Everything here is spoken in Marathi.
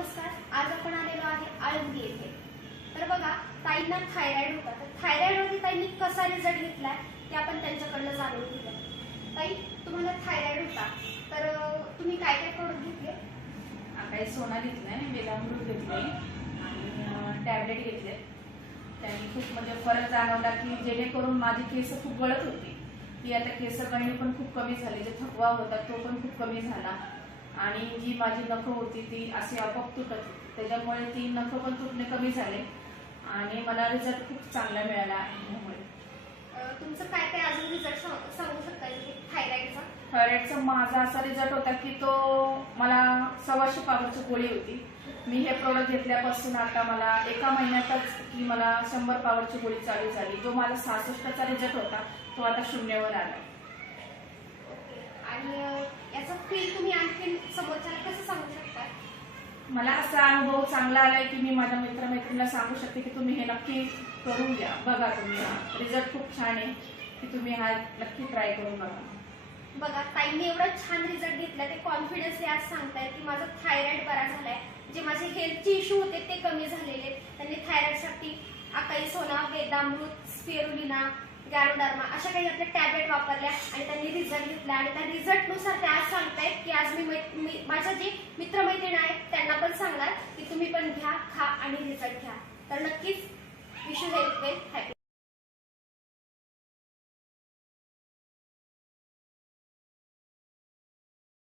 नमस्कार आज आपण आलेलो आहे आळंदी येथे. तर बघा ताईंना थायरॉइड होता. तर थायरॉइडवरती ताईंनी कसा रिझल्ट घेतलाय ते आपण त्यांच्याकडनं जाणून घेऊया. ताई तुम्हाला थायरॉइड होता. तर तुम्ही काय काय प्रोडक्ट घेतले? काही सोना घेतलाय बेलामृत घेतले आणि टॅबलेट घेतले त्यांनी खूप म्हणजे फरक जाणवला की जेणेकरून माझी केस खूप गळत होती. ती आता केस गळणी पण खूप कमी झाली. जे थकवा होता तो पण खूप कमी झाला. आणि जी माझी नखं होती ती अशी आपोआप तुटत होती. त्याच्यामुळे ती नखं पण तुटणे कमी झाले आणि मला रिझल्ट खूप चांगला मिळाला यामुळे तुमचं काय काय अजून रिझल्ट सांगू शकता थायरॉइडचा थायरॉइडचा माझा असा रिझल्ट होता की तो मला सव्वाशे पावरची गोळी होती. मी हे प्रोडक्ट घेतल्यापासून आता मला एका महिन्यातच की मला शंभर पावरची गोळी चालू झाली. जो माझा सहासष्टचा रिझल्ट होता तो आता शून्यावर आला. आणि याचा तुम्ही समोरच्याला कसं सांगू शकता? मला असा अनुभव चांगला आलाय की मी माझ्या मित्रमैत्रिणीला सांगू शकते की तुम्ही हे नक्की करून घ्या. बघा तुम्ही रिझल्ट खूप छान आहे की तुम्ही हा नक्की ट्राय करून बघा. बघा ताईंनी एवढा छान रिझल्ट घेतला ते कॉन्फिडन्सली आज सांगतायत की माझा थायरॉइड बरा झालाय. जे माझे हेल्थचे इश्यू होते ते कमी झालेले. त्यांनी थायरॉइडसाठी अकाई सोना वेदामृत स्पिरुलिना गॅरोडर्मा अशा काही आपल्या टॅबलेट वापरल्या आणि त्यांनी रिझल्ट घेतला. आणि त्या रिझल्टनुसार त्या आज सांगतायत की आज मी मै- मी- माझ्या जे मित्रमैत्रिणी आहेत त्यांना पण सांगणार की तुम्ही पण घ्या खा आणि रिझल्ट घ्या. तर नक्कीच विश हेल्थ वेल हॅपी